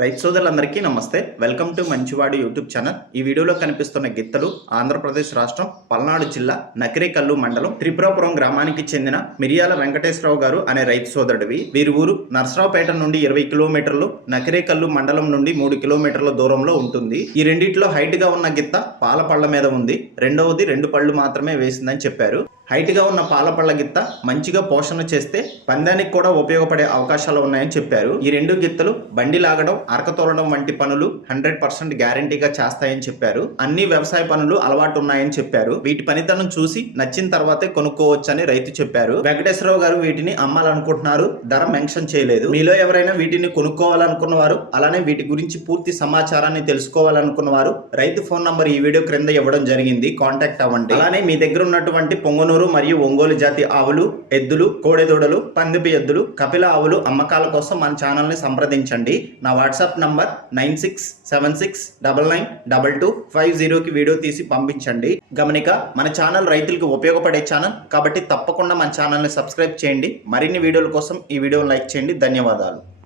రైతు సోదరులందరికీ నమస్తే. వెల్కమ్ టు మంచివాడు యూట్యూబ్ ఛానల్. ఈ వీడియోలో కనిపిస్తున్న గిత్తలు ఆంధ్రప్రదేశ్ రాష్ట్రం పల్నాడు జిల్లా నకిరేకల్లు మండలం త్రిపురాపురం గ్రామానికి చెందిన మిరియాల వెంకటేశ్వరరావు గారు అనే రైతు సోదరుడివి. వీరి ఊరు నర్సరావుపేట నుండి ఇరవై కిలోమీటర్లు నకిరేకల్లు మండలం నుండి మూడు కిలోమీటర్ల దూరంలో ఉంటుంది. ఈ రెండిట్లో హైట్గా ఉన్న గిత్త పాల పళ్ళ మీద ఉంది. రెండవది రెండు పళ్ళు మాత్రమే వేసిందని చెప్పారు. హైట్గా ఉన్న పాల పళ్ళ గిత్త మంచిగా పోషణ చేస్తే పందానికి కూడా ఉపయోగపడే అవకాశాలు ఉన్నాయని చెప్పారు. ఈ రెండు గిత్తలు బండి లాగడం అరక తోలడం వంటి పనులు హండ్రెడ్ పర్సెంట్ గ్యారంటీగా చేస్తాయని చెప్పారు. అన్ని వ్యవసాయ పనులు అలవాటు ఉన్నాయని చెప్పారు. వీటి పనితనం చూసి నచ్చిన తర్వాతే కొనుక్కోవచ్చని రైతు చెప్పారు. వెంకటేశ్వరరావు గారు వీటిని అమ్మాలనుకుంటున్నారు. ధర మెన్షన్ చేయలేదు. మీలో ఎవరైనా వీటిని కొనుక్కోవాలనుకున్న వారు అలానే వీటి గురించి పూర్తి సమాచారాన్ని తెలుసుకోవాలనుకున్న వారు రైతు ఫోన్ నంబర్ ఈ వీడియో క్రింద ఇవ్వడం జరిగింది. కాంటాక్ట్ అవ్వండి. అలానే మీ దగ్గర ఉన్నటువంటి పొంగనూరు మరియు ఒంగోలు జాతి ఆవులు ఎద్దులు కోడెదూడలు పందిపి ఎద్దులు కపిల ఆవులు అమ్మకాల కోసం మన ఛానల్ని సంప్రదించండి. నా WhatsApp number nine six seven six double nine double two five జీరోకి వీడియో తీసి పంపించండి. గమనిక మన ఛానల్ రైతులకు ఉపయోగపడే ఛానల్ కాబట్టి తప్పకుండా మన ఛానల్ని సబ్స్క్రైబ్ చేయండి. మరిన్ని వీడియోల కోసం ఈ వీడియోని లైక్ చేయండి. ధన్యవాదాలు.